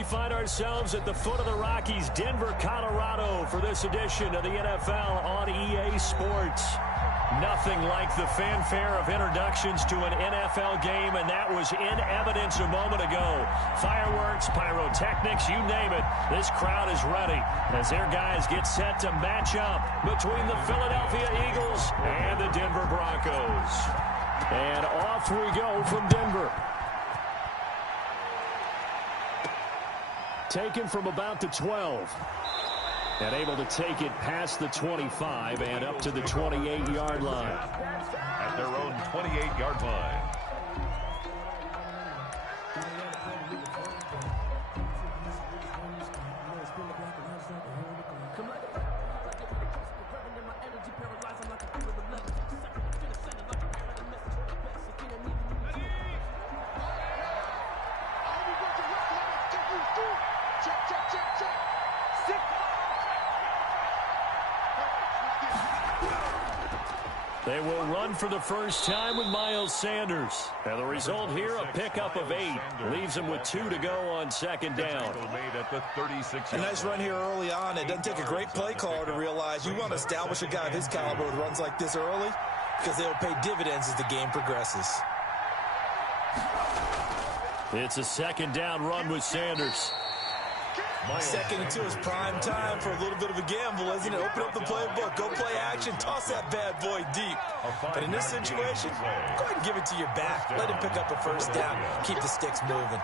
we find ourselves at the foot of the Rockies, Denver, Colorado, for this edition of the NFL on EA Sports. Nothing like the fanfare of introductions to an NFL game, and that was in evidence a moment ago. Fireworks, pyrotechnics, you name it. This crowd is ready as their guys get set to match up between the Philadelphia Eagles and the Denver Broncos. And off we go from Denver. Taken from about the 12. And able to take it past the 25 and up to the 28-yard line. At their own 28-yard line. They will run for the first time with Miles Sanders. And the result here, a pickup of 8. Leaves them with 2 to go on second down. A nice run here early on. It doesn't take a great play caller to realize you want to establish a guy of his caliber with runs like this early because they'll pay dividends as the game progresses. It's a second down run with Sanders. Second into his prime time for a little bit of a gamble, isn't it? Open up the playbook, go play action, toss that bad boy deep. But in this situation, go ahead and give it to your back. Let him pick up a first down, keep the sticks moving.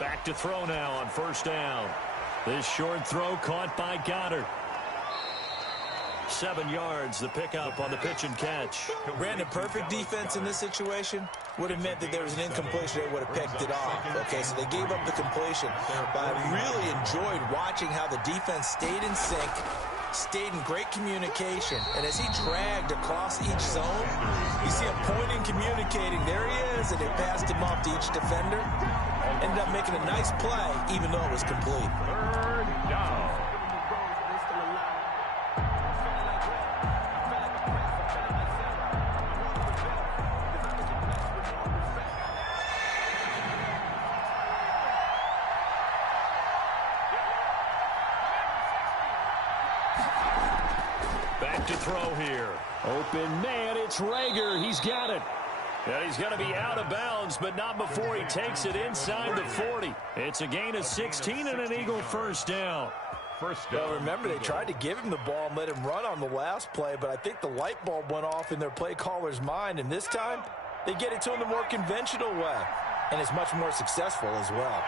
Back to throw now on first down. This short throw caught by Goddard. 7 yards, the pickup on the pitch and catch. Brandon, perfect defense in this situation would have meant that there was an incompletion. They would have picked it off. Okay, so they gave up the completion. But I really enjoyed watching how the defense stayed in sync, stayed in great communication. And as he dragged across each zone, you see him pointing, communicating. There he is, and they passed him off to each defender. Ended up making a nice play, even though it was complete. Third down. Back to throw here. Open man, it's Rager. He's got it. And he's going to be out of bounds, but not before he takes it inside the 40. It's a gain of 16 and an Eagle first down. Well, remember, they tried to give him the ball and let him run on the last play, but I think the light bulb went off in their play caller's mind, and this time they get it to him the more conventional way, and it's much more successful as well.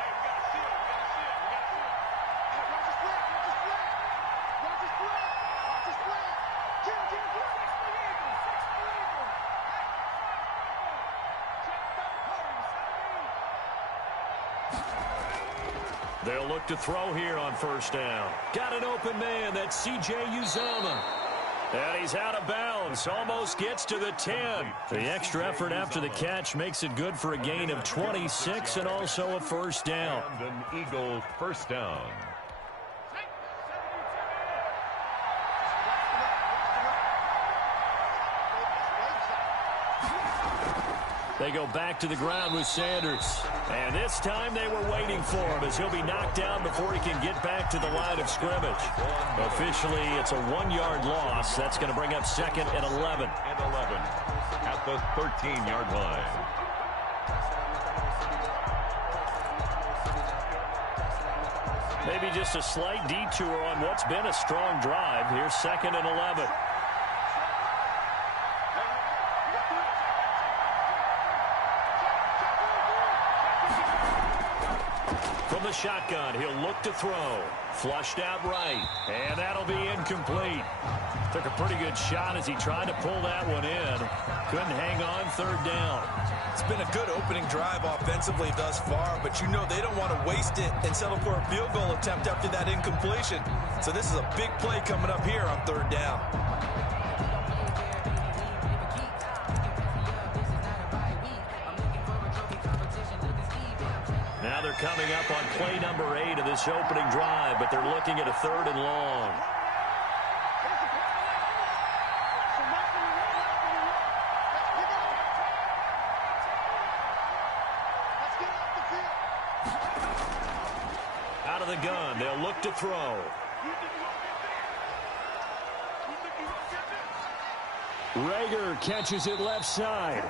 They'll look to throw here on first down. Got an open man. That's C.J. Uzomah. And he's out of bounds. Almost gets to the 10. The extra effort after the catch makes it good for a gain of 26 and also a first down. And an Eagle first down. They go back to the ground with Sanders. And this time they were waiting for him as he'll be knocked down before he can get back to the line of scrimmage. Officially, it's a 1-yard loss. That's going to bring up second and 11. And 11 at the 13-yard line. Maybe just a slight detour on what's been a strong drive. Here's second and 11. From the shotgun, he'll look to throw. Flushed out right, and that'll be incomplete. Took a pretty good shot as he tried to pull that one in. Couldn't hang on third down. It's been a good opening drive offensively thus far, but you know they don't want to waste it and settle for a field goal attempt after that incompletion. So this is a big play coming up here on third down. coming up on play number 8 of this opening drive, but they're looking at a 3rd and long. Out of the gun, they'll look to throw. Rager catches it left side.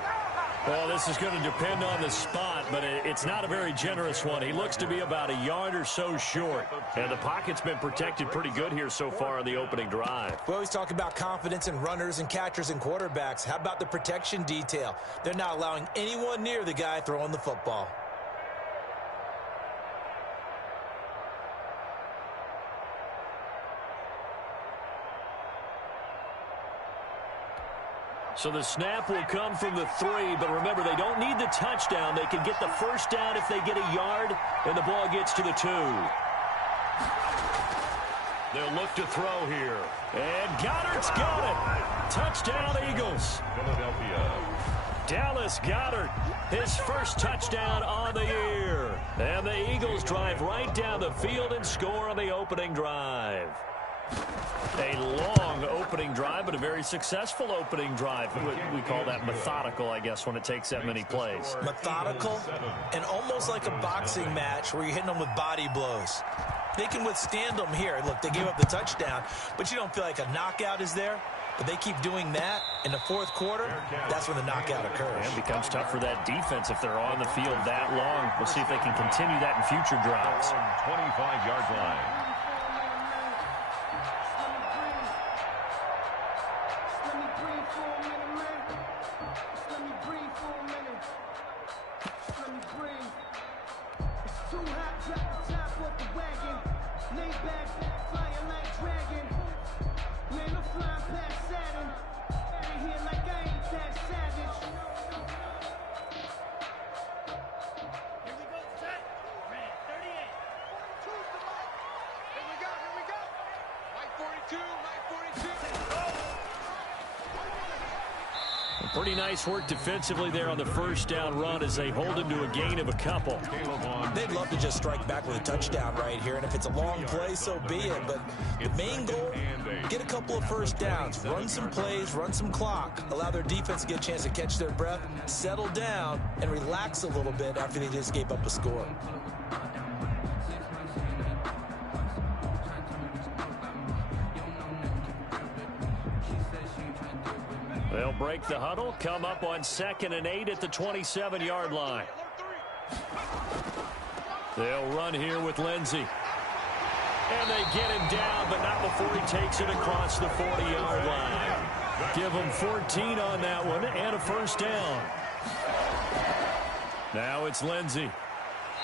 Well, this is going to depend on the spot, but it's not a very generous one. He looks to be about a yard or so short. And the pocket's been protected pretty good here so far on the opening drive. We always talk about confidence in runners and catchers and quarterbacks. How about the protection detail? They're not allowing anyone near the guy throwing the football. So the snap will come from the 3, but remember, they don't need the touchdown. They can get the first down if they get a yard, and the ball gets to the 2. They'll look to throw here. And Goddard's got it. Touchdown, Eagles. Philadelphia. Dallas Goedert, his first touchdown on the year. And the Eagles drive right down the field and score on the opening drive. A long opening drive, but a very successful opening drive. We call that methodical, I guess, when it takes that many plays. Methodical and almost like a boxing match where you're hitting them with body blows. They can withstand them here. Look, they gave up the touchdown, but you don't feel like a knockout is there. But they keep doing that in the 4th quarter. That's when the knockout occurs. And it becomes tough for that defense if they're on the field that long. We'll see if they can continue that in future drives. 25-yard line. Pretty nice work defensively there on the first down run as they hold him to a gain of a couple. They'd love to just strike back with a touchdown right here, and if it's a long play, so be it. But the main goal, get a couple of first downs, run some plays, run some clock, allow their defense to get a chance to catch their breath, settle down, and relax a little bit after they just gave up a score. They'll break the huddle, come up on 2nd and 8 at the 27-yard line. They'll run here with Lindsey. And they get him down, but not before he takes it across the 40-yard line. Give him 14 on that one and a first down. Now it's Lindsey.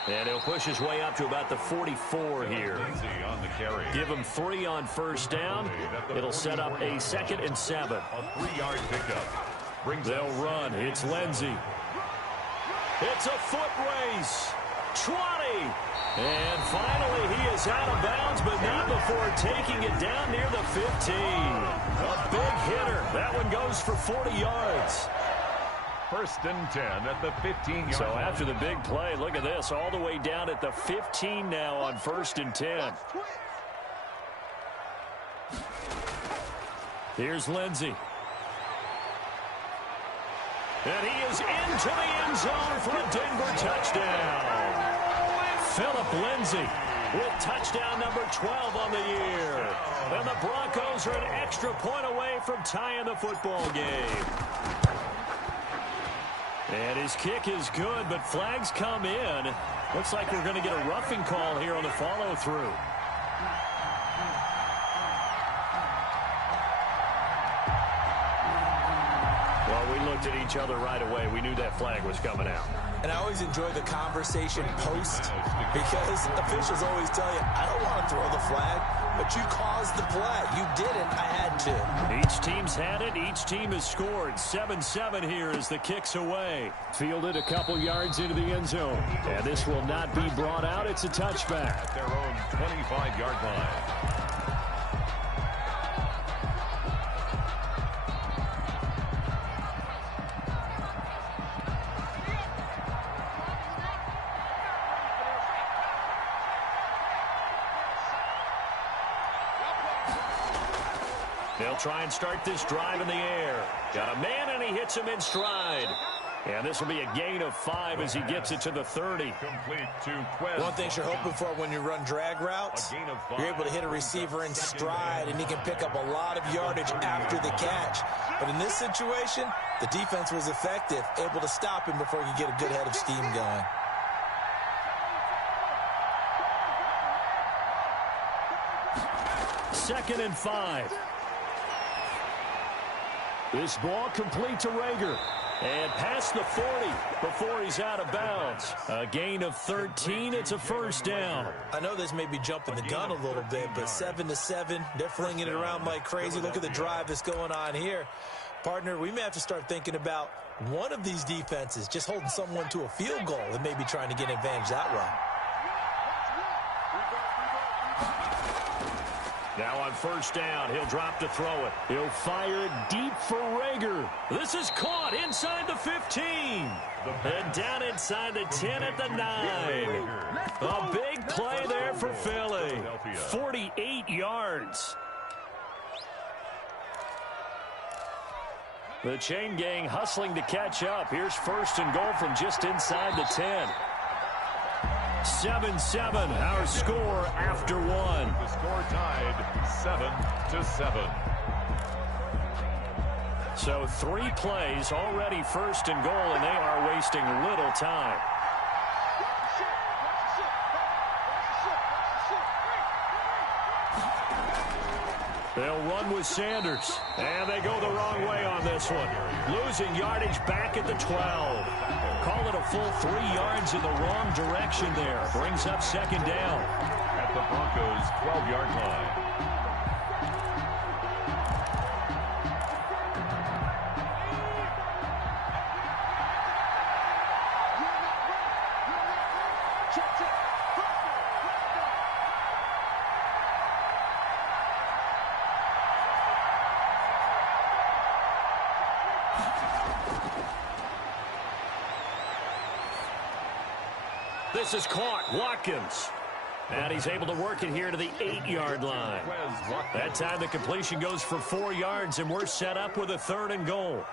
And he'll push his way up to about the 44 here. On the carry. Give him 3 on first down. It'll set up a 2nd and 7. A 3-yard pickup. They'll run. It's Lindsey. It's a foot race. 20. And finally he is out of bounds, but not before taking it down near the 15. A big hitter. That one goes for 40 yards. 1st and 10 at the 15-yard line. So after the big play, look at this, all the way down at the 15 now on 1st and 10. Here's Lindsey. And he is into the end zone for a Denver touchdown. Philip Lindsey with touchdown number 12 on the year. And the Broncos are an extra point away from tying the football game. And his kick is good, but flags come in. Looks like we're going to get a roughing call here on the follow-through. Well, we looked at each other right away. We knew that flag was coming out. And I always enjoy the conversation post because officials always tell you, I don't want to throw the flag, but you caused the play. You didn't. I had to. Each team's had it. Each team has scored. 7-7 here as the kick's away. Fielded a couple yards into the end zone. And this will not be brought out. It's a touchback. At their own 25-yard line. They'll try and start this drive in the air. Got a man, and he hits him in stride. And this will be a gain of 5 as he gets it to the 30. Complete to Quez. One thing you're hoping for when you run drag routes, you're able to hit a receiver in stride, and he can pick up a lot of yardage after the catch. But in this situation, the defense was effective, able to stop him before he could get a good head of steam going. Second and 5. This ball complete to Rager. And past the 40 before he's out of bounds. A gain of 13. It's a first down. I know this may be jumping the gun a little bit, but 7-7, they're flinging it around like crazy. Look at the drive that's going on here. Partner, we may have to start thinking about one of these defenses just holding someone to a field goal and maybe trying to get an advantage that way. Now on first down, he'll drop to throw it. He'll fire it deep for Rager. This is caught inside the 15. And down inside the 10 at the 9. A big play there for Philly. 48 yards. The chain gang hustling to catch up. Here's first and goal from just inside the 10. 7-7, our score after 1. The score tied 7-7. So 3 plays, already first and goal, and they are wasting little time. They'll run with Sanders, and they go the wrong way on this one. Losing yardage back at the 12. Call it a full 3 yards in the wrong direction there. Brings up second down. At the Broncos' 12-yard line. This is caught. Watkins. And he's able to work it here to the 8-yard line. That time the completion goes for 4 yards, and we're set up with a third and goal.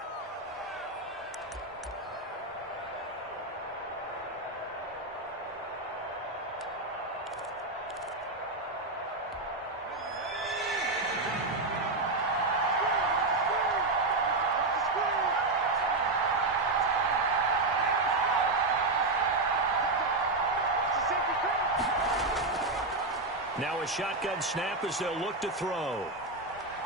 Now a shotgun snap as they'll look to throw.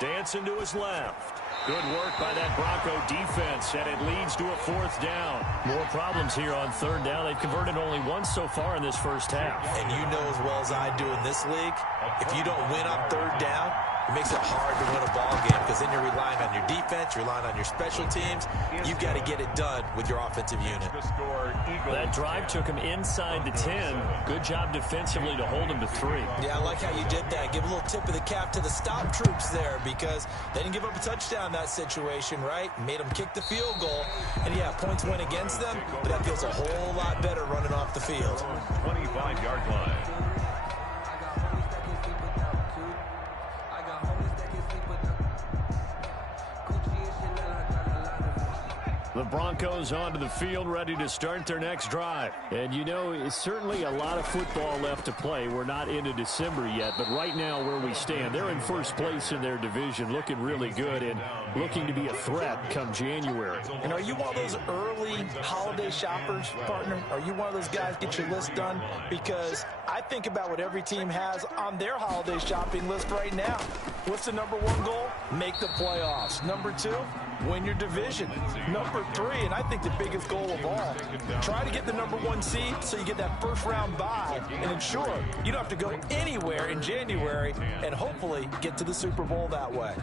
Dancing to his left. Good work by that Bronco defense, and it leads to a 4th down. More problems here on 3rd down. They've converted only once so far in this first half. And you know as well as I do in this league, if you don't win on 3rd down, it makes it hard to win a ball game because then you're relying on your defense, you're relying on your special teams. You've got to get it done with your offensive unit. That drive took him inside the 10. Good job defensively to hold him to 3. Yeah, I like how you did that. Give a little tip of the cap to the stop troops there because they didn't give up a touchdown in that situation, right? Made them kick the field goal. And, yeah, points went against them, but that feels a whole lot better running off the field. 25-yard line. The Broncos onto the field, ready to start their next drive. And, you know, it's certainly a lot of football left to play. We're not into December yet, but right now where we stand, they're in first place in their division, looking really good and looking to be a threat come January. And are you one of those early holiday shoppers, partner? Are you one of those guys get your list done? Because I think about what every team has on their holiday shopping list right now. What's the number 1 goal? Make the playoffs. Number 2, win your division. Number 3, and I think the biggest goal of all, try to get the number 1 seed so you get that first round bye and ensure you don't have to go anywhere in January and hopefully get to the Super Bowl that way.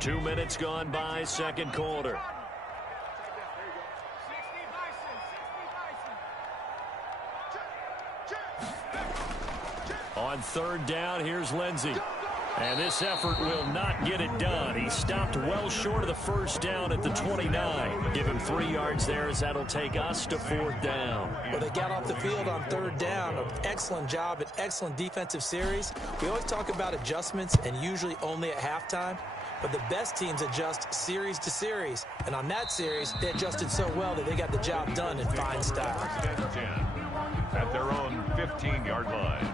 Two minutes gone by, second quarter. On 3rd down, here's Lindsey. And this effort will not get it done. He stopped well short of the first down at the 29. Give him 3 yards there as that'll take us to 4th down. Well, they got off the field on 3rd down. An excellent job, an excellent defensive series. We always talk about adjustments and usually only at halftime. But the best teams adjust series to series. And on that series, they adjusted so well that they got the job done in fine style. At their own 15-yard line.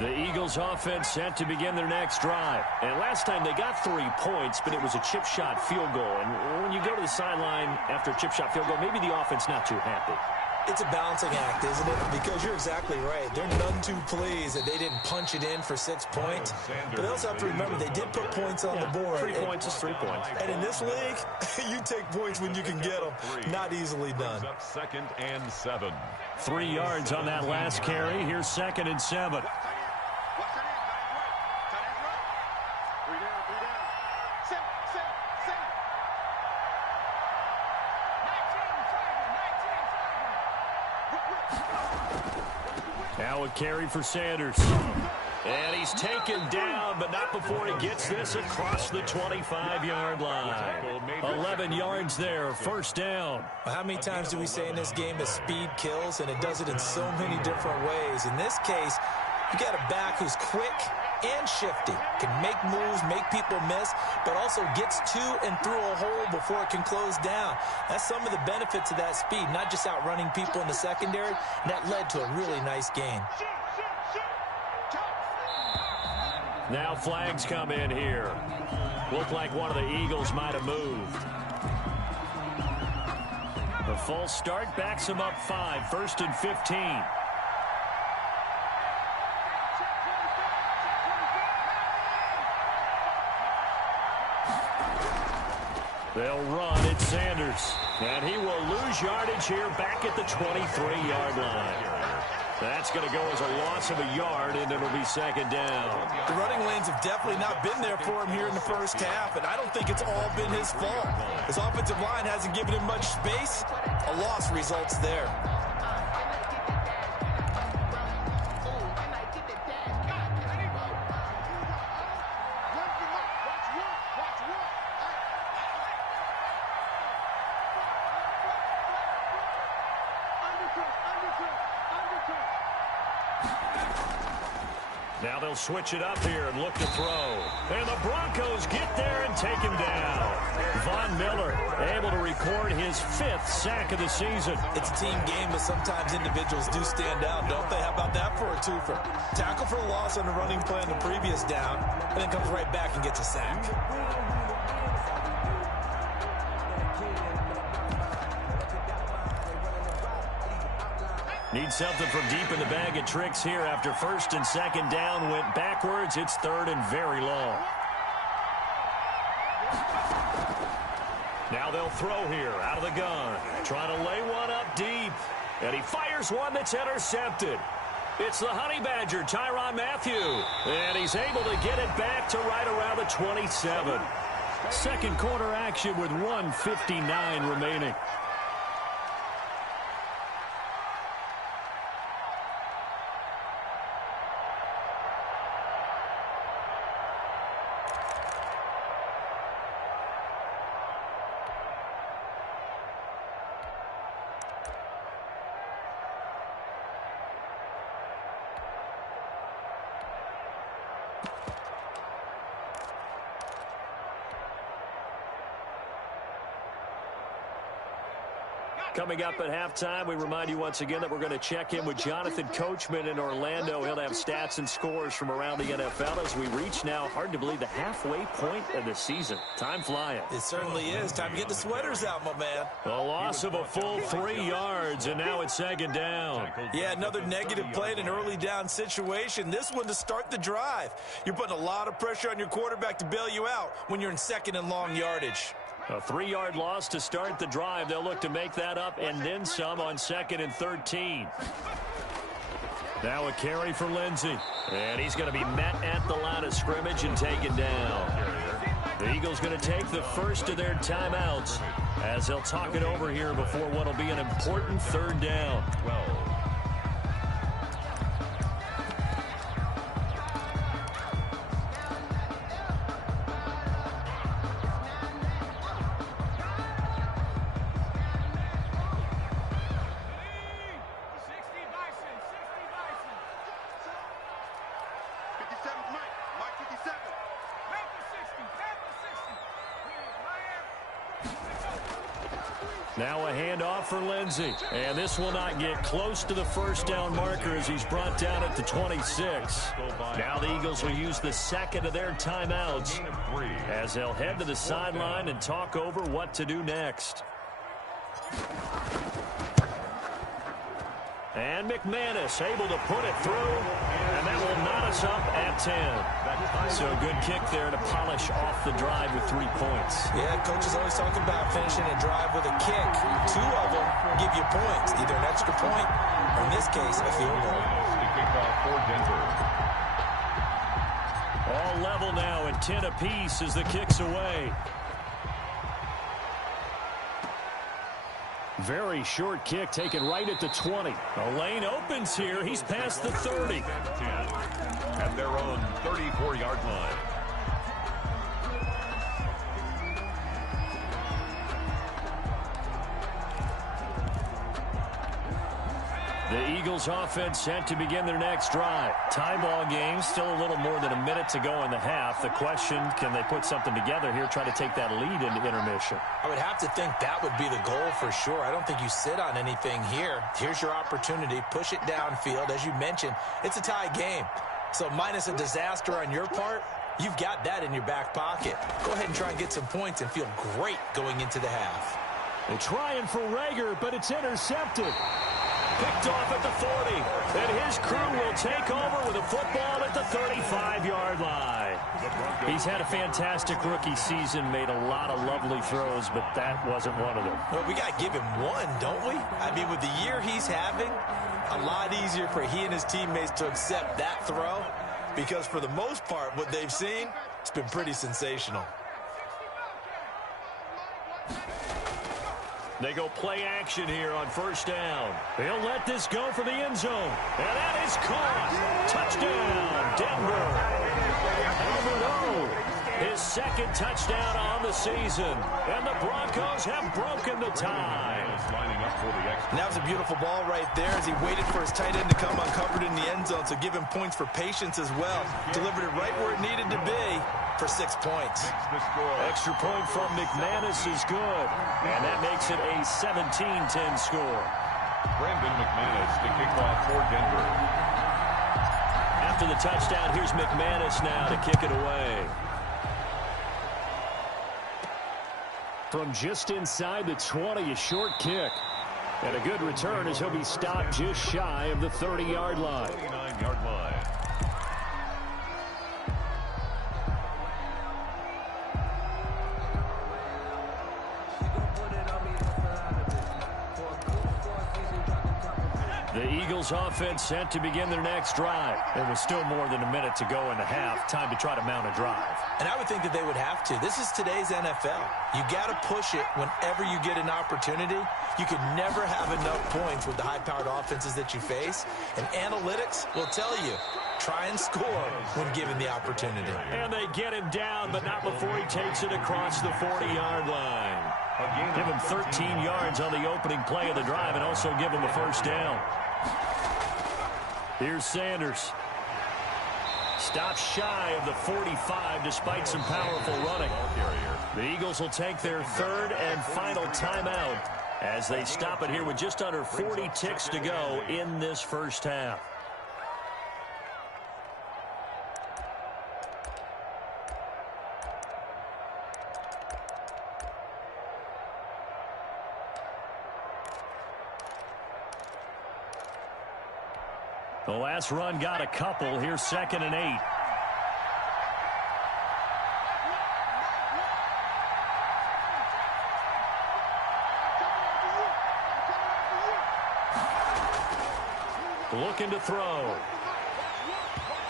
The Eagles offense set to begin their next drive. And last time they got 3 points, but it was a chip shot field goal. And when you go to the sideline after a chip shot field goal, maybe the offense not too happy. It's a balancing act, isn't it? Because you're exactly right. They're none too pleased that they didn't punch it in for 6 points. But they also have to remember they did put points on the board. 3 points is 3 points. And in this league, you take points when you can get them. Not easily done. 2nd and 7. 3 yards on that last carry. Here's 2nd and 7. Now a carry for Sanders. And he's taken down, but not before he gets this across the 25-yard line. 11 yards there, 1st down. Well, how many times do we say in this game that speed kills, and it does it in so many different ways? In this case, you got a back who's quick and shifty, can make moves, make people miss, but also gets to and through a hole before it can close down. That's some of the benefits of that speed, not just outrunning people in the secondary, and that led to a really nice gain. Now flags come in here. Looked like one of the Eagles might have moved. The false start backs him up 5, 1st and 15. They'll run. It's Sanders. And he will lose yardage here back at the 23-yard line. That's going to go as a loss of a yard, and it'll be 2nd down. The running lanes have definitely not been there for him here in the first half, and I don't think it's all been his fault. His offensive line hasn't given him much space. A loss results there. Now they'll switch it up here and look to throw. And the Broncos get there and take him down. Von Miller able to record his 5th sack of the season. It's a team game, but sometimes individuals do stand out, don't they? How about that for a twofer? Tackle for a loss on the running play on the previous down, and then comes right back and gets a sack. Need something from deep in the bag of tricks here after 1st and 2nd down went backwards. It's 3rd and very long. Now they'll throw here out of the gun. Trying to lay one up deep. And he fires one that's intercepted. It's the Honey Badger, Tyrann Mathieu. And he's able to get it back to right around the 27. Second quarter action with 1:59 remaining. Coming up at halftime, we remind you once again that we're going to check in with Jonathan Coachman in Orlando. He'll have stats and scores from around the NFL as we reach now, hard to believe, the halfway point of the season. Time flying. It certainly is. Time to get the sweaters out, my man. A loss of a full 3 yards, and now it's 2nd down. Yeah, another negative play in an early down situation. This one to start the drive. You're putting a lot of pressure on your quarterback to bail you out when you're in 2nd and long yardage. A 3-yard loss to start the drive. They'll look to make that up and then some on 2nd and 13. Now a carry for Lindsey. And he's going to be met at the line of scrimmage and taken down. The Eagles going to take the first of their timeouts as they'll talk it over here before what will be an important 3rd down. 12. Now a handoff for Lindsey. And this will not get close to the 1st down marker as he's brought down at the 26. Now the Eagles will use the 2nd of their timeouts as they'll head to the sideline and talk over what to do next. And McManus able to put it through, and that will knot us up at 10. So a good kick there to polish off the drive with 3 points. Yeah, coach is always talking about finishing a drive with a kick. 2 of them give you points, either an extra point or, in this case, a field goal. All level now at 10 apiece as the kick's away. Very short kick taken right at the 20. The lane opens here. He's past the 30. At their own 34-yard line. The Eagles offense set to begin their next drive. Tie ball game, still a little more than a minute to go in the half. The question, can they put something together here, try to take that lead into intermission? I would have to think that would be the goal for sure. I don't think you sit on anything here. Here's your opportunity. Push it downfield. As you mentioned, it's a tie game. So minus a disaster on your part, you've got that in your back pocket. Go ahead and try and get some points and feel great going into the half. They're trying for Rager, but it's intercepted. Picked off at the 40, and his crew will take over with a football at the 35-yard line. He's had a fantastic rookie season, made a lot of lovely throws, but that wasn't one of them. Well, we got to give him one, don't we? I mean, with the year he's having, a lot easier for he and his teammates to accept that throw, because for the most part, what they've seen, it's been pretty sensational. They go play action here on 1st down. They'll let this go for the end zone. And that is caught. Touchdown, Denver. His 2nd touchdown on the season. And the Broncos have broken the tie. And that was a beautiful ball right there as he waited for his tight end to come uncovered in the end zone. So give him points for patience as well. Delivered it right where it needed to be for 6 points. Extra point from McManus is good. And that makes it a 17-10 score. Brandon McManus to kick off for Denver. After the touchdown, here's McManus now to kick it away. From just inside the 20, a short kick. And a good return as he'll be stopped just shy of the 30-yard line. 29-yard line. The Eagles offense set to begin their next drive. There was still more than a minute to go in the half. Time to try to mount a drive. And I would think that they would have to. This is today's NFL. You got to push it whenever you get an opportunity. You can never have enough points with the high-powered offenses that you face. And analytics will tell you, try and score when given the opportunity. And they get him down, but not before he takes it across the 40-yard line. Give him 13 yards on the opening play of the drive and also give him a 1st down. Here's Sanders. Stops shy of the 45 despite some powerful running. The Eagles will take their 3rd and final timeout as they stop it here with just under 40 ticks to go in this 1st half. The last run got a couple. Here's 2nd and 8. looking to throw.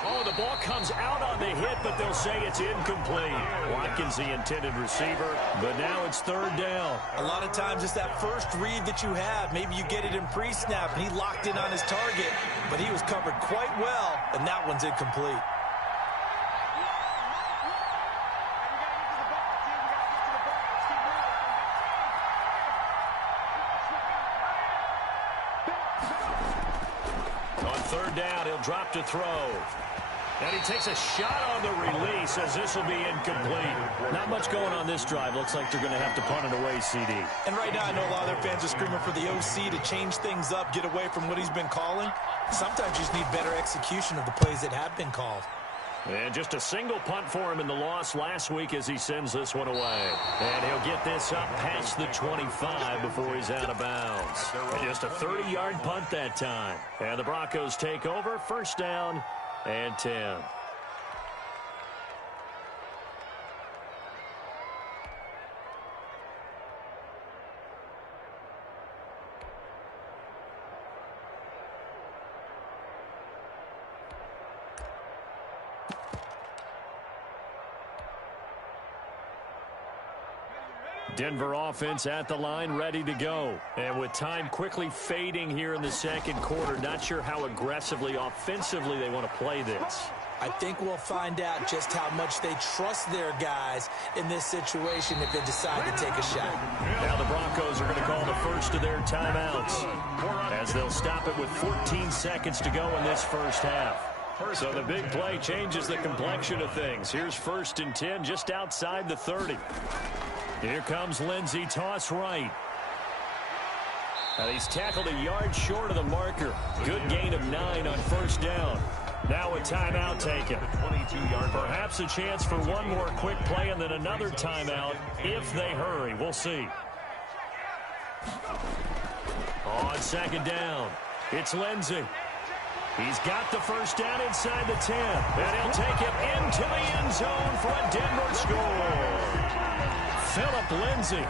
Oh, the ball comes out on the hit, but they'll say it's incomplete. Watkins, the intended receiver, but now it's third down. A lot of times it's that first read that you have. Maybe you get it in pre-snap, and he locked in on his target, but he was covered quite well, and that one's incomplete. On third down, he'll drop to throw. And he takes a shot on the release as this will be incomplete. Not much going on this drive. Looks like they're going to have to punt it away, CD. And right now I know a lot of their fans are screaming for the OC to change things up, get away from what he's been calling. Sometimes you just need better execution of the plays that have been called. And just a single punt for him in the loss last week as he sends this one away. And he'll get this up past the 25 before he's out of bounds. And just a 30-yard punt that time. And the Broncos take over, first down and 10. Denver offense at the line, ready to go. And with time quickly fading here in the second quarter, not sure how aggressively, offensively they want to play this. I think we'll find out just how much they trust their guys in this situation if they decide to take a shot. Now the Broncos are going to call the first of their timeouts as they'll stop it with 14 seconds to go in this first half. So the big play changes the complexion of things. Here's first and 10 just outside the 30. Here comes Lindsey, toss right. And he's tackled a yard short of the marker. Good gain of 9 on first down. Now a timeout taken. Perhaps a chance for one more quick play and then another timeout if they hurry. We'll see. On second down, it's Lindsey. He's got the first down inside the 10. And he'll take him into the end zone for a Denver score. Phillip Lindsay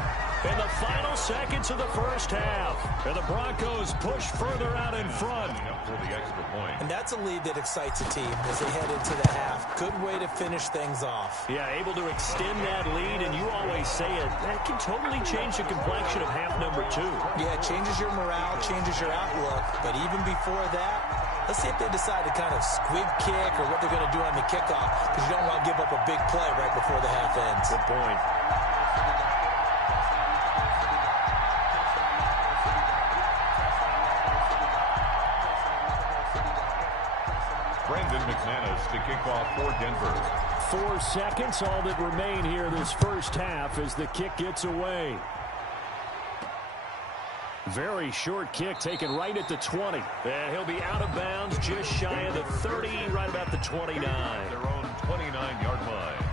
in the final seconds of the first half. And the Broncos push further out in front. For the extra point. And that's a lead that excites a team as they head into the half. Good way to finish things off. Yeah, able to extend that lead, and you always say it, that can totally change the complexion of half number 2. Yeah, it changes your morale, changes your outlook. But even before that, let's see if they decide to kind of squib kick or what they're going to do on the kickoff, because you don't want to give up a big play right before the half ends. Good point. Brandon McManus to kick off for Denver. 4 seconds, all that remain here this first half as the kick gets away. Very short kick taken right at the 20. And he'll be out of bounds just shy of the 30, right about the 29. Their own 29-yard line.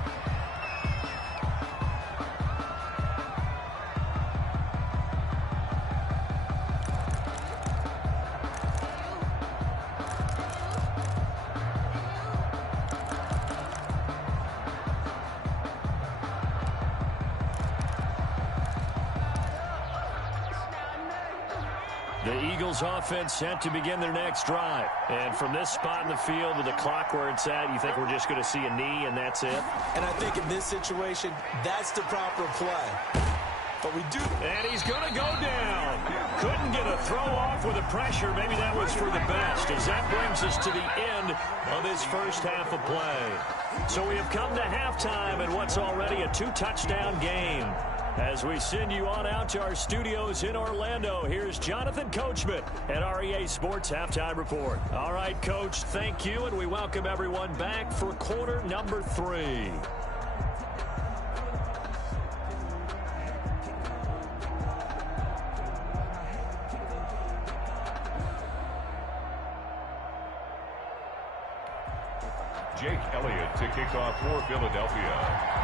The Eagles offense set to begin their next drive. And from this spot in the field with the clock where it's at, you think we're just going to see a knee and that's it? And I think in this situation, that's the proper play. But we do. And he's going to go down. Couldn't get a throw off with the pressure. Maybe that was for the best, as that brings us to the end of this first half of play. So we have come to halftime in what's already a 2-touchdown game. As we send you on out to our studios in Orlando, here's Jonathan Coachman at REA Sports Halftime Report. All right, Coach, thank you, and we welcome everyone back for quarter number 3. Jake Elliott to kick off for Philadelphia.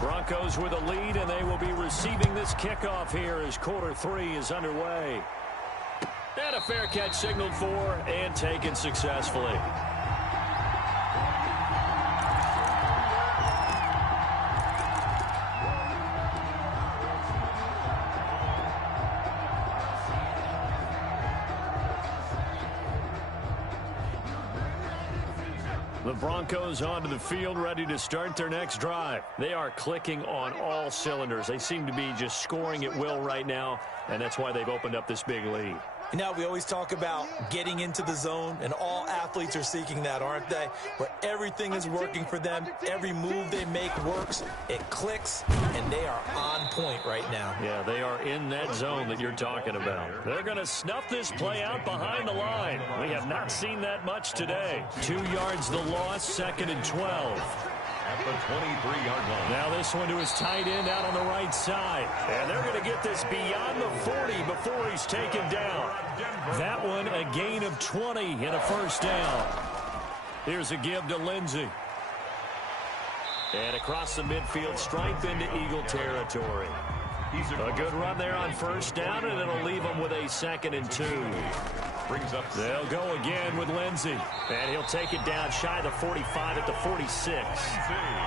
Broncos with a lead, and they will be receiving this kickoff here as quarter 3 is underway. And a fair catch signaled for and taken successfully. The Broncos onto the field, ready to start their next drive. They are clicking on all cylinders. They seem to be just scoring at will right now, and that's why they've opened up this big lead. You know, we always talk about getting into the zone, and all athletes are seeking that, aren't they? Where everything is working for them, every move they make works, it clicks, and they are on point right now. Yeah, they are in that zone that you're talking about. They're going to snuff this play out behind the line. We have not seen that much today. 2 yards the loss, 2nd and 12. At the 23-yard line. Now this one to his tight end out on the right side. And they're going to get this beyond the 40 before he's taken down. That one a gain of 20 and a first down. Here's a give to Lindsey. And across the midfield, stripe into Eagle territory. A good run there on first down, and it'll leave them with a 2nd and 2. Brings up. They'll go again with Lindsey. And he'll take it down shy of the 45 at the 46.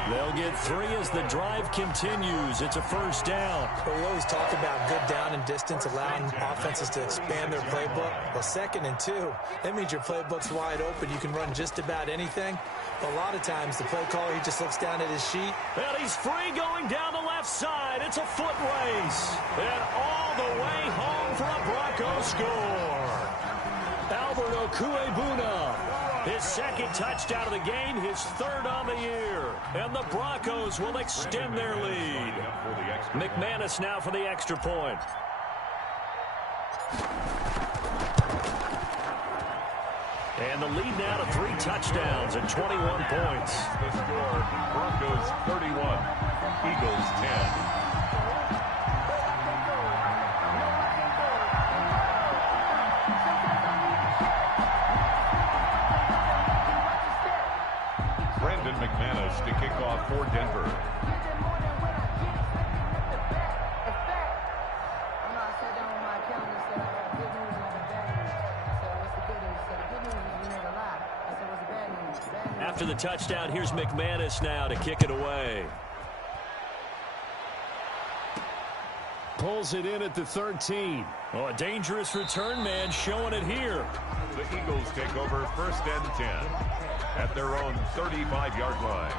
They'll get 3 as the drive continues. It's a first down. But we always talk about good down and distance, allowing offenses to expand their playbook. Well, 2nd and 2, that means your playbook's wide open. You can run just about anything. But a lot of times, the play caller, he just looks down at his sheet. And he's free going down the left side. It's a foot race. And all the way home for a Broncos score. Albert Okuebuna, his 2nd touchdown of the game, his 3rd on the year. And the Broncos will extend their lead. McManus now for the extra point. And the lead now to 3 touchdowns and 21 points. The score, Broncos 31, Eagles 10. McManus to kick off for Denver. After the touchdown, here's McManus now to kick it away. Pulls it in at the 13. Oh, a dangerous return man showing it here. The Eagles take over 1st and 10 at their own 35-yard line.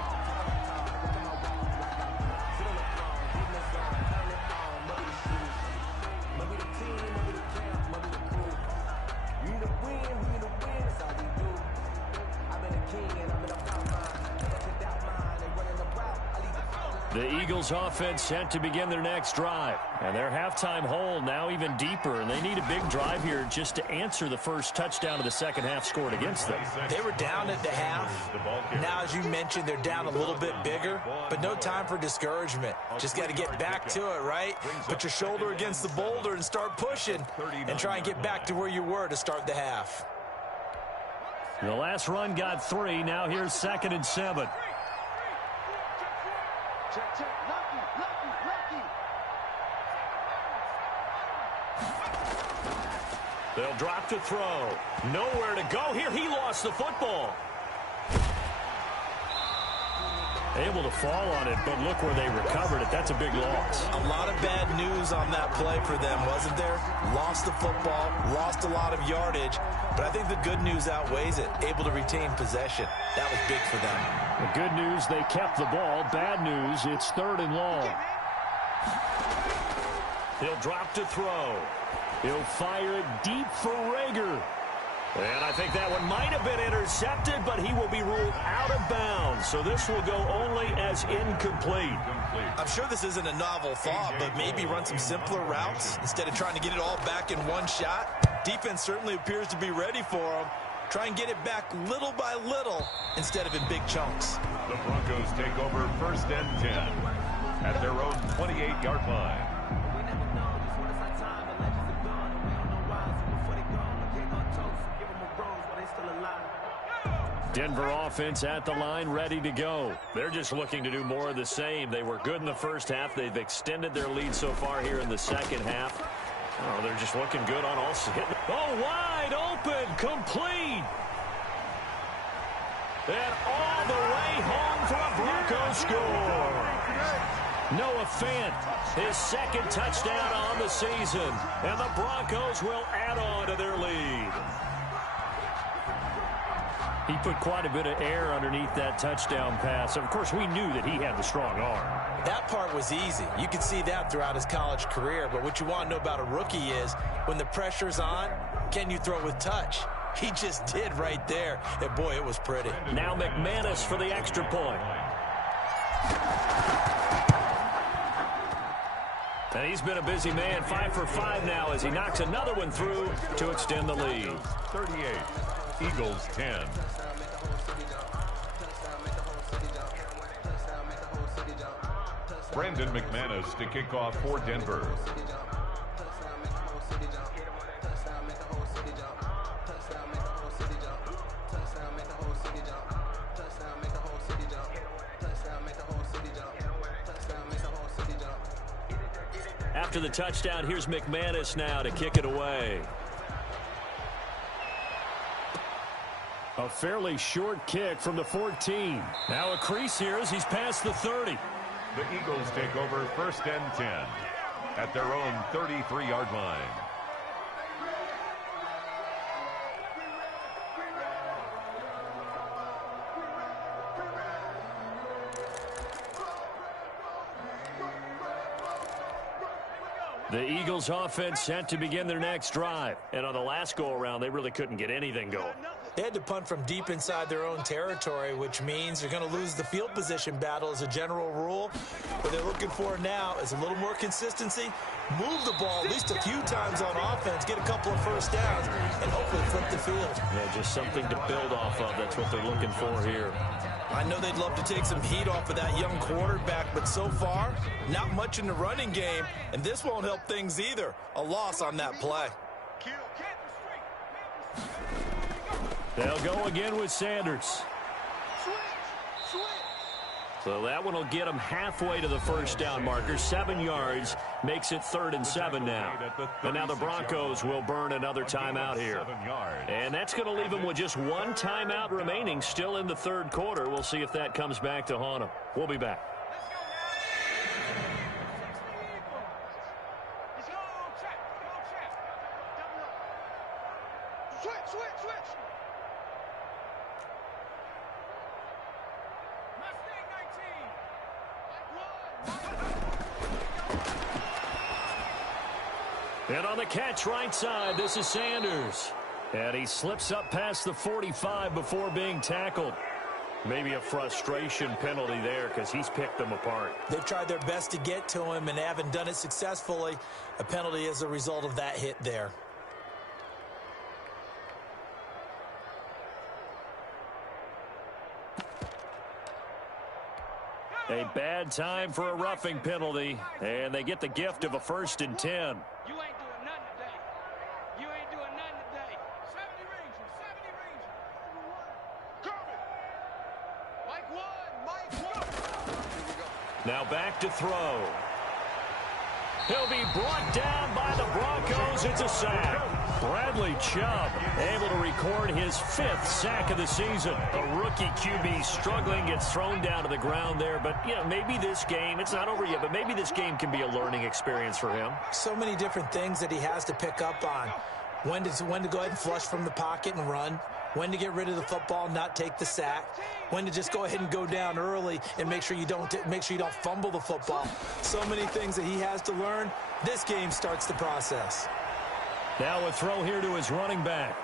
The Eagles offense set to begin their next drive. And their halftime hole now even deeper. And they need a big drive here just to answer the first touchdown of the second half scored against them. They were down at the half. Now, as you mentioned, they're down a little bit bigger. But no time for discouragement. Just got to get back to it, right? Put your shoulder against the boulder and start pushing. And try and get back to where you were to start the half. The last run got 3. Now here's 2nd and 7. Check, check, lucky. They'll drop to throw. Nowhere to go here. He lost the football. Able to fall on it, but look where they recovered it. That's a big loss. A lot of bad news on that play for them, wasn't there? Lost the football, lost a lot of yardage, but I think the good news outweighs it. Able to retain possession. That was big for them. The good news, they kept the ball. Bad news, it's 3rd and long. He'll drop to throw. He'll fire it deep for Rager. And I think that one might have been intercepted, but he will be ruled out of bounds. So this will go only as incomplete. I'm sure this isn't a novel thought, but maybe run some simpler routes instead of trying to get it all back in one shot. Defense certainly appears to be ready for him. Try and get it back little by little instead of in big chunks. The Broncos take over 1st and 10 at their own 28-yard line. Denver offense at the line, ready to go. They're just looking to do more of the same. They were good in the first half. They've extended their lead so far here in the second half. Oh, they're just looking good on all. Oh, wide open, complete. And all the way home for a Broncos score. Noah Fant, his 2nd touchdown on the season. And the Broncos will add on to their lead. He put quite a bit of air underneath that touchdown pass. Of course, we knew that he had the strong arm. That part was easy. You could see that throughout his college career. But what you want to know about a rookie is when the pressure's on, can you throw with touch? He just did right there. And, boy, it was pretty. Now McManus for the extra point. And he's been a busy man, 5 for 5 now as he knocks another one through to extend the lead. 38, Eagles 10. Brandon McManus to kick off for Denver. After the touchdown, here's McManus now to kick it away. A fairly short kick from the 14. Now a crease here as he's past the 30. The Eagles take over 1st and 10 at their own 33-yard line. The Eagles offense set to begin their next drive. And on the last go-around, they really couldn't get anything going. They had to punt from deep inside their own territory, which means they're going to lose the field position battle as a general rule. What they're looking for now is a little more consistency, move the ball at least a few times on offense, get a couple of first downs, and hopefully flip the field. Yeah, just something to build off of. That's what they're looking for here. I know they'd love to take some heat off of that young quarterback, but so far, not much in the running game, and this won't help things either. A loss on that play. They'll go again with Sanders. So that one will get them halfway to the first down marker. 7 yards makes it 3rd and 7 now. And now the Broncos will burn another timeout here. And that's going to leave them with just 1 timeout remaining still in the 3rd quarter. We'll see if that comes back to haunt them. We'll be back. And on the catch right side, this is Sanders. And he slips up past the 45 before being tackled. Maybe a frustration penalty there because he's picked them apart. They've tried their best to get to him and haven't done it successfully. A penalty as a result of that hit there. A bad time for a roughing penalty, and they get the gift of a 1st and 10. You ain't doing nothing today. You ain't doing nothing today. 70 Rangers. Mike 1. Now back to throw. He'll be brought down by the Broncos. It's a sack. Bradley Chubb able to record his 5th sack of the season. A rookie QB struggling, gets thrown down to the ground there. But, you know, maybe this game, it's not over yet, but maybe this game can be a learning experience for him. So many different things that he has to pick up on. When to go ahead and flush from the pocket and run. When to get rid of the football, not take the sack. When to just go ahead and go down early and make sure you don't fumble the football. So many things that he has to learn. This game starts the process. Now a throw here to his running back.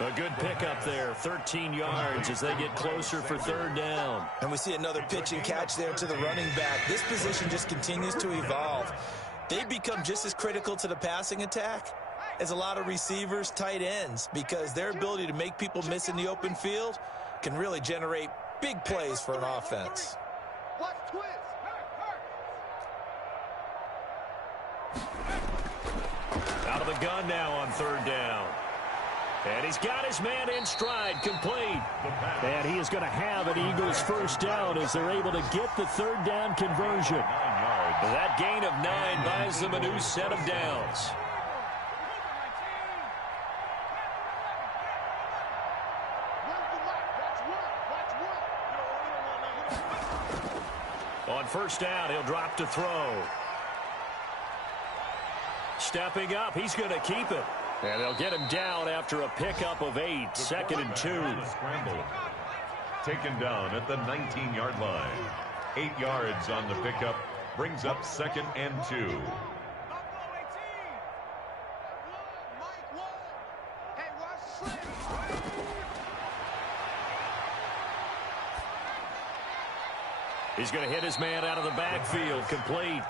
A good pickup there, 13 yards as they get closer for 3rd down. And we see another pitch and catch there to the running back. This position just continues to evolve. They become just as critical to the passing attack as a lot of receivers, tight ends, because their ability to make people miss in the open field can really generate big plays for an offense. Out of the gun now on 3rd down. And he's got his man in stride, complete. And he is going to have an Eagles 1st down as they're able to get the 3rd down conversion. That gain of 9 buys them a new set of downs. On 1st down, he'll drop to throw. Stepping up, he's going to keep it. And they'll get him down after a pickup of 8. Second and 2. Scramble. Taken down at the 19-yard line. 8 yards on the pickup. Brings up second and 2. He's going to hit his man out of the backfield, complete.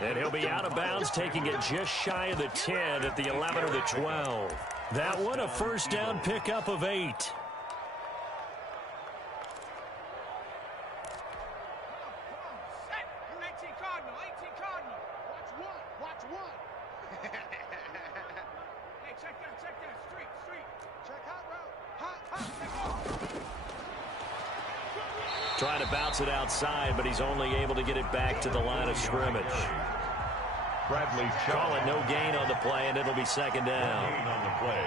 And he'll be out of bounds, taking it just shy of the 10 at the 11 or the 12. That one a first down pickup of 8. 18 Cardinal, 18 Cardinal. Watch one. Hey, check that, street. Check hot route. Hot. Trying to bounce it outside, but he's only able to get it back to the line of scrimmage. Bradley Call it no gain on the play, and it'll be second down. No gain on the play.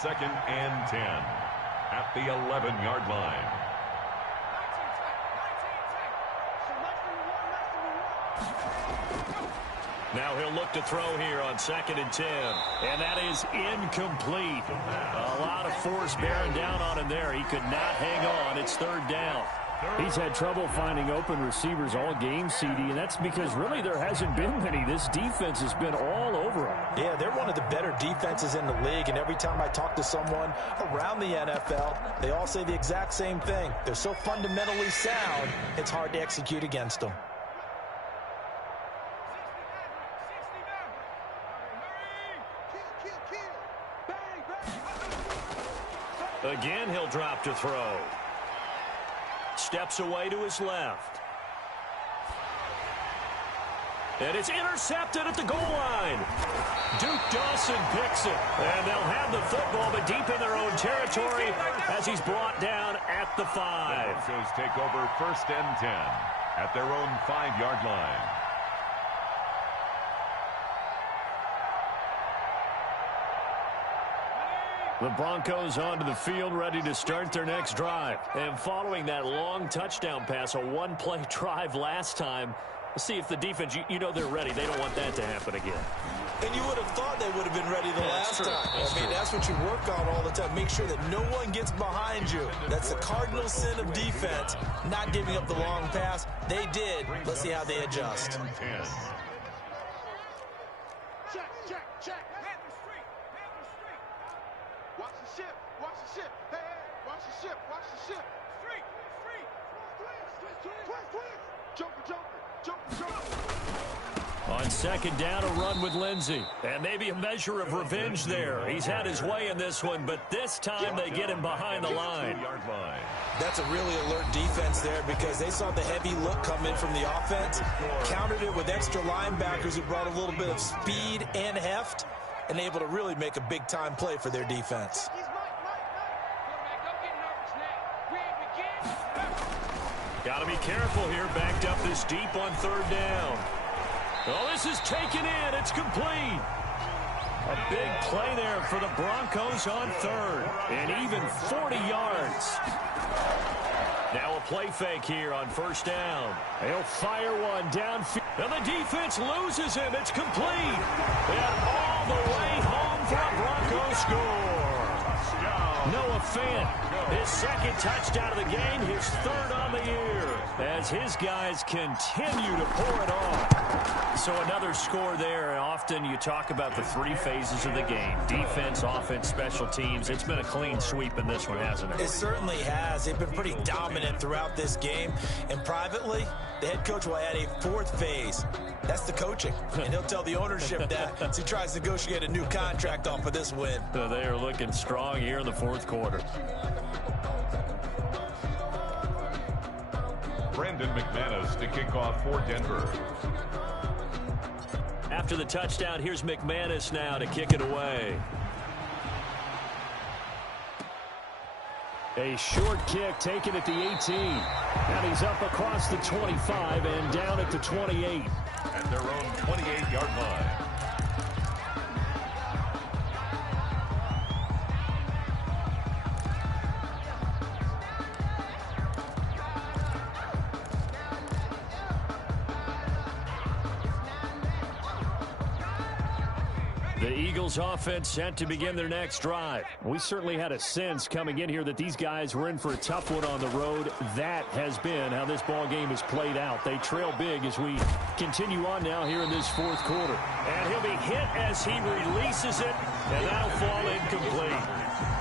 Second and 10 at the 11-yard line. Now he'll look to throw here on second and 10. And that is incomplete. A lot of force bearing down on him there. He could not hang on. It's third down. He's had trouble finding open receivers all game, CD, and that's because really there hasn't been many. This defense has been all over him. Yeah, they're one of the better defenses in the league, and every time I talk to someone around the NFL, they all say the exact same thing. They're so fundamentally sound, it's hard to execute against them. Again, he'll drop to throw. Steps away to his left. And it's intercepted at the goal line. Duke Dawson picks it. And they'll have the football, but deep in their own territory as he's brought down at the 5. The Broncos take over first and 10 at their own 5-yard line. The Broncos onto the field, ready to start their next drive. And following that long touchdown pass, a one-play drive last time, we'll see if the defense, you know they're ready. They don't want that to happen again. And you would have thought they would have been ready the last time. That's what you work on all the time. Make sure that no one gets behind you. That's the cardinal sin of defense, not giving up the long pass. They did. Let's see how they adjust. Check. Watch the ship. Hey, watch the ship. Street. Joker. On second down, a run with Lindsey. And maybe a measure of revenge there. He's had his way in this one, but this time they get him behind the line. That's a really alert defense there because they saw the heavy look come in from the offense, countered it with extra linebackers who brought a little bit of speed and heft, and able to really make a big-time play for their defense. Got to be careful here, backed up this deep on third down. Oh, this is taken in. It's complete. A big play there for the Broncos on third. And even 40 yards. Now a play fake here on first down. They'll fire one downfield. And the defense loses him. It's complete. And all the way home for a Broncos score. Noah Fant, his second touchdown of the game, his third on the year, as his guys continue to pour it on. So another score there, and often you talk about the 3 phases of the game: defense, offense, special teams. It's been a clean sweep in this one, hasn't it? It certainly has. They've been pretty dominant throughout this game, and privately, the head coach will add a 4th phase. That's the coaching, and he'll tell the ownership that as he tries to negotiate a new contract off of this win. So they are looking strong here in the 4th quarter. Brandon McManus to kick off for Denver. After the touchdown, here's McManus now to kick it away. A short kick taken at the 18. And he's up across the 25 and down at the 28. At their own 28-yard line. The Eagles offense set to begin their next drive. We certainly had a sense coming in here that these guys were in for a tough one on the road. That has been how this ball game has played out. They trail big as we continue on now here in this fourth quarter. And he'll be hit as he releases it, and that'll fall incomplete.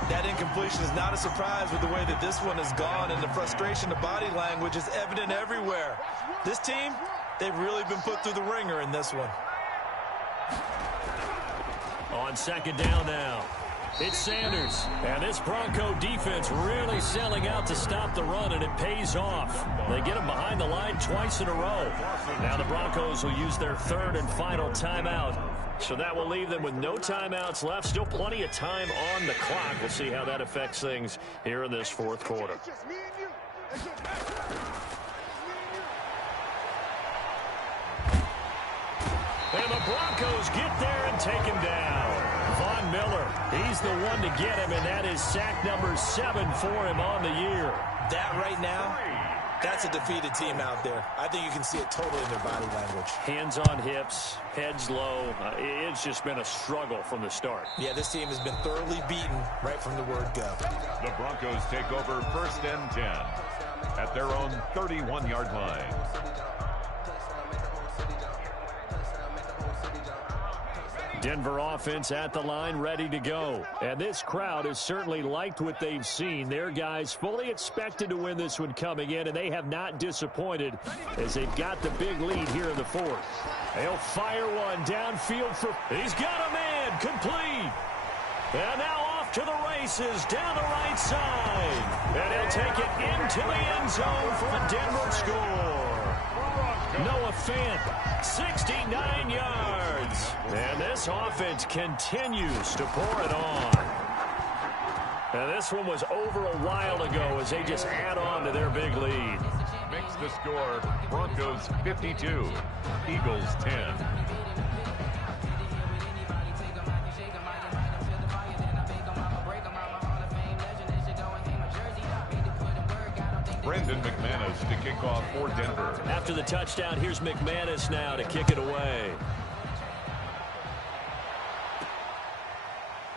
That incompletion is not a surprise with the way that this one has gone, and the frustration, the body language is evident everywhere. This team, they've really been put through the ringer in this one. On second down now, it's Sanders. And this Bronco defense really selling out to stop the run, and it pays off. They get him behind the line twice in a row. Now the Broncos will use their third and final timeout. So that will leave them with no timeouts left. Still plenty of time on the clock. We'll see how that affects things here in this fourth quarter. And the Broncos get there and take him down. Von Miller, he's the one to get him, and that is sack number 7 for him on the year. That right now, that's a defeated team out there. I think you can see it totally in their body language. Hands on hips, heads low. It's just been a struggle from the start. Yeah, this team has been thoroughly beaten right from the word go. The Broncos take over 1st and 10 at their own 31-yard line. Denver offense at the line, ready to go. And this crowd has certainly liked what they've seen. Their guys fully expected to win this one coming in, and they have not disappointed as they've got the big lead here in the fourth. They'll fire one downfield for... He's got a man, complete. And now off to the races, down the right side. And he'll take it into the end zone for a Denver score. Noah Fant, 69 yards. And this offense continues to pour it on. And this one was over a while ago as they just add on to their big lead. Makes the score Broncos 52, Eagles 10. Brendan McManus to kick off for Denver. After the touchdown, here's McManus now to kick it away.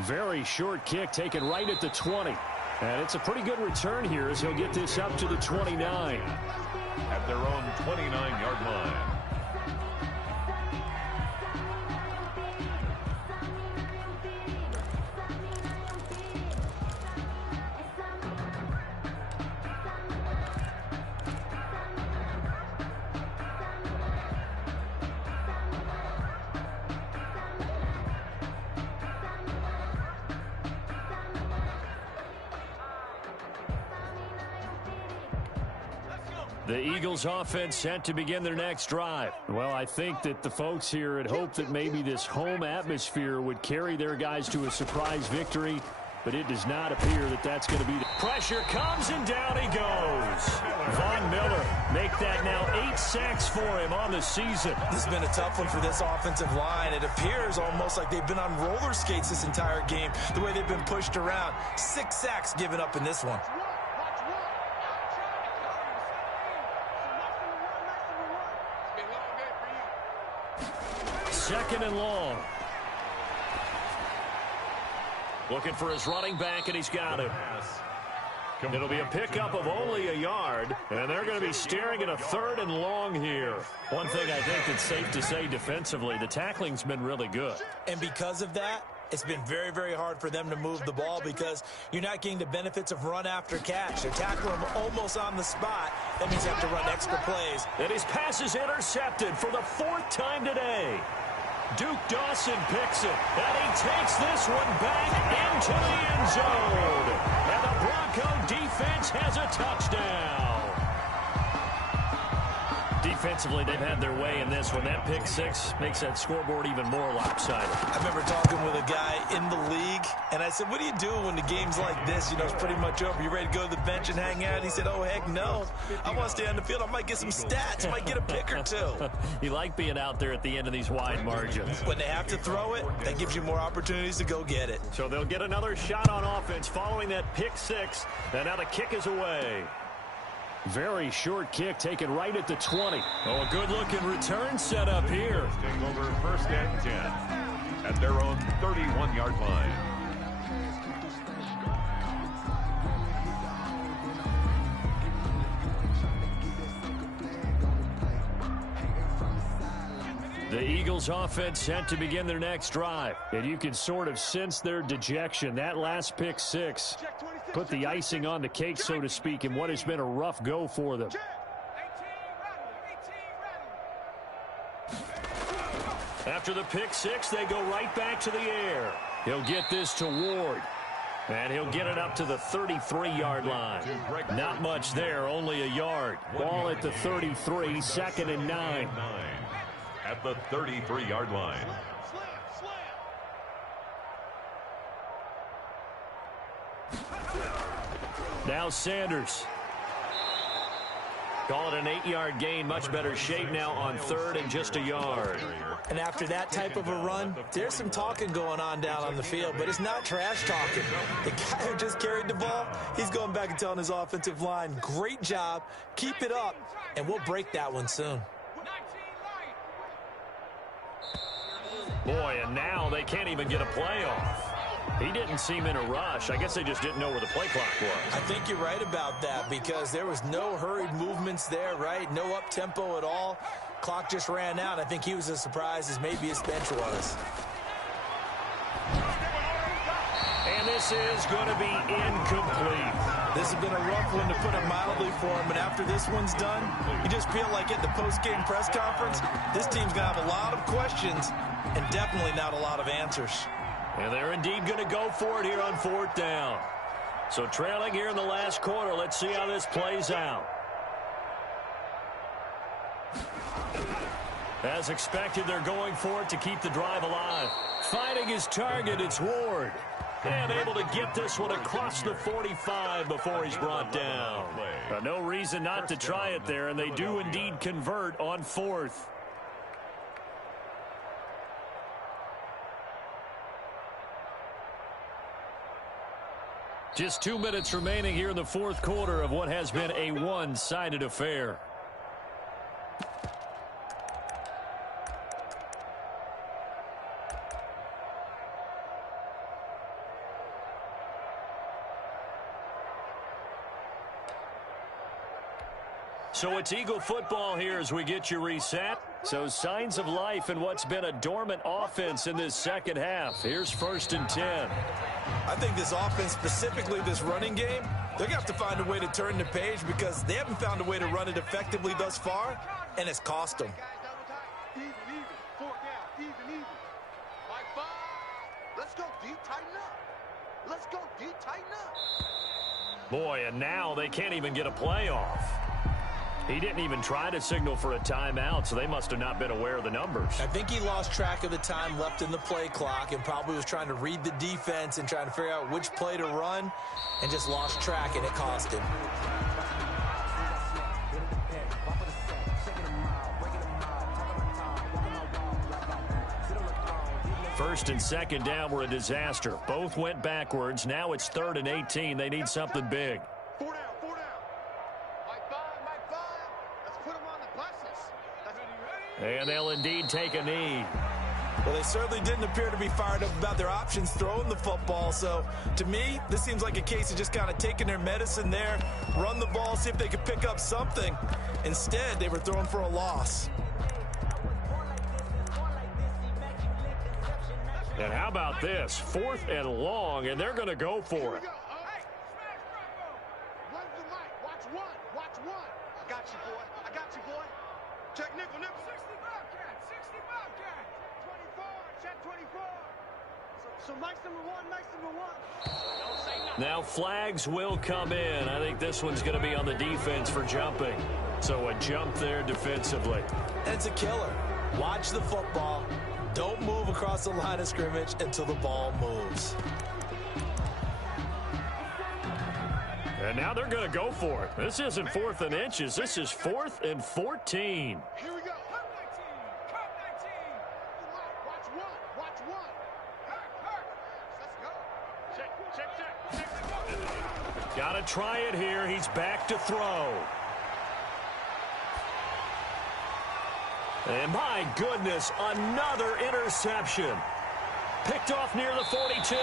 Very short kick taken right at the 20. And it's a pretty good return here as he'll get this up to the 29. At their own 29-yard line. The Eagles offense set to begin their next drive. Well, I think that the folks here had hoped that maybe this home atmosphere would carry their guys to a surprise victory, but it does not appear that that's going to be the pressure comes and down he goes. Von Miller make that now 8 sacks for him on the season. This has been a tough one for this offensive line. It appears almost like they've been on roller skates this entire game, the way they've been pushed around. 6 sacks given up in this one. Second and long. Looking for his running back, and he's got him. It'll be a pickup of only a yard, and they're going to be staring at a 3rd and long here. One thing I think that's safe to say defensively, the tackling's been really good. And because of that, it's been very, very hard for them to move the ball because you're not getting the benefits of run after catch. They're tackling him almost on the spot. That means you have to run extra plays. And his pass is intercepted for the 4th time today. Duke Dawson picks it, and he takes this one back into the end zone. And the Bronco defense has a touchdown. Defensively, they've had their way in this one. That pick 6 makes that scoreboard even more lopsided. I remember talking with a guy in the league, and I said, what do you do when the game's like this? You know, it's pretty much over. You ready to go to the bench and hang out? He said, oh, heck no. I want to stay on the field. I might get some stats. I might get a pick or 2. You like being out there at the end of these wide margins. When they have to throw it, that gives you more opportunities to go get it. So they'll get another shot on offense following that pick 6, and now the kick is away. Very short kick taken right at the 20. Oh, a good-looking return set up here. Take over 1st and 10. at their own 31-yard line. The Eagles offense set to begin their next drive, and you can sort of sense their dejection. That last pick six put the icing on the cake, so to speak, in what has been a rough go for them. After the pick six, they go right back to the air. He'll get this to Ward, and he'll get it up to the 33-yard line. Not much there, only a yard. Ball at the 33, 2nd and 9. At the 33-yard line. Now Sanders. Call it an 8-yard gain. Much better shape now on 3rd and just a yard. And after that type of a run, there's some talking going on down on the field, but it's not trash talking. The guy who just carried the ball, he's going back and telling his offensive line, great job, keep it up, and we'll break that one soon. Boy, and now they can't even get a play off. He didn't seem in a rush. I guess they just didn't know where the play clock was. I think you're right about that because there was no hurried movements there, right? No up-tempo at all. Clock just ran out. I think he was as surprised as maybe his bench was. And this is going to be incomplete. This has been a rough one, to put it mildly, for him. And after this one's done, you just feel like at the post-game press conference, this team's going to have a lot of questions and definitely not a lot of answers. And they're indeed going to go for it here on 4th down. So trailing here in the last quarter, let's see how this plays out. As expected, they're going for it to keep the drive alive. Finding his target, it's Ward. And able to get this one across the 45 before he's brought down. No reason not to try it there, and they do indeed convert on 4th. Just 2 minutes remaining here in the 4th quarter of what has been a one-sided affair. So it's Eagle football here as we get you reset. So signs of life in what's been a dormant offense in this second half. Here's 1st and 10. I think this offense, specifically this running game, they're going to have to find a way to turn the page because they haven't found a way to run it effectively thus far, and it's cost them. Even. 4th down. Even. 5. Let's go deep, tighten up. Let's go deep, tighten up. Boy, and now they can't even get a play off. He didn't even try to signal for a timeout, so they must have not been aware of the numbers. I think he lost track of the time left in the play clock and probably was trying to read the defense and trying to figure out which play to run and just lost track, and it cost him. First and second down were a disaster. Both went backwards. Now it's 3rd and 18. They need something big. 4 down. 5. Let's put him on the buses. And they'll indeed take a knee. Well, they certainly didn't appear to be fired up about their options throwing the football. So, to me, this seems like a case of just kind of taking their medicine there, run the ball, see if they could pick up something. Instead, they were throwing for a loss. And how about this? 4th and long, and they're going to go for it. Run the mic. Watch one. I got you, boy. Check nickel. 60 Bobcat. 24. Check 24. So Mike's number one. Now flags will come in. I think this one's going to be on the defense for jumping. So a jump there defensively. And it's a killer. Watch the football. Don't move across the line of scrimmage until the ball moves. And now they're going to go for it. This isn't 4th and inches. This is 4th and 14. Here we go. Come 19. Watch one. Let's go. Check. Got to try it here. He's back to throw. And my goodness, another interception. Picked off near the 42.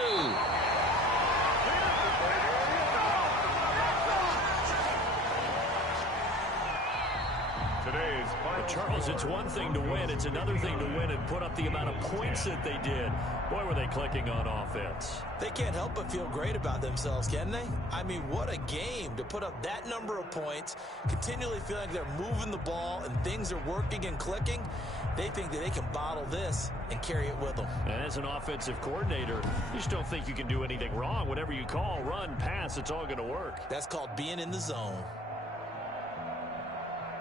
Today's final Charles, it's one thing to win. It's another thing to win and put up the amount of points that they did. Boy, were they clicking on offense. They can't help but feel great about themselves, can they? I mean, what a game to put up that number of points, continually feeling like they're moving the ball and things are working and clicking. They think that they can bottle this and carry it with them. And as an offensive coordinator, you just don't think you can do anything wrong. Whatever you call, run, pass, it's all going to work. That's called being in the zone.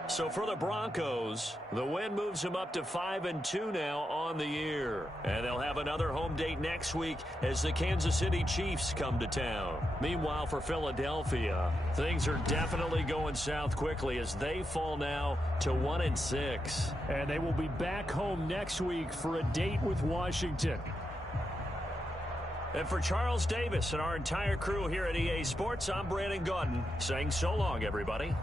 So for the Broncos, the win moves them up to 5-2 now on the year. And they'll have another home date next week as the Kansas City Chiefs come to town. Meanwhile, for Philadelphia, things are definitely going south quickly as they fall now to 1-6. And they will be back home next week for a date with Washington. And for Charles Davis and our entire crew here at EA Sports, I'm Brandon Gaudin saying so long, everybody.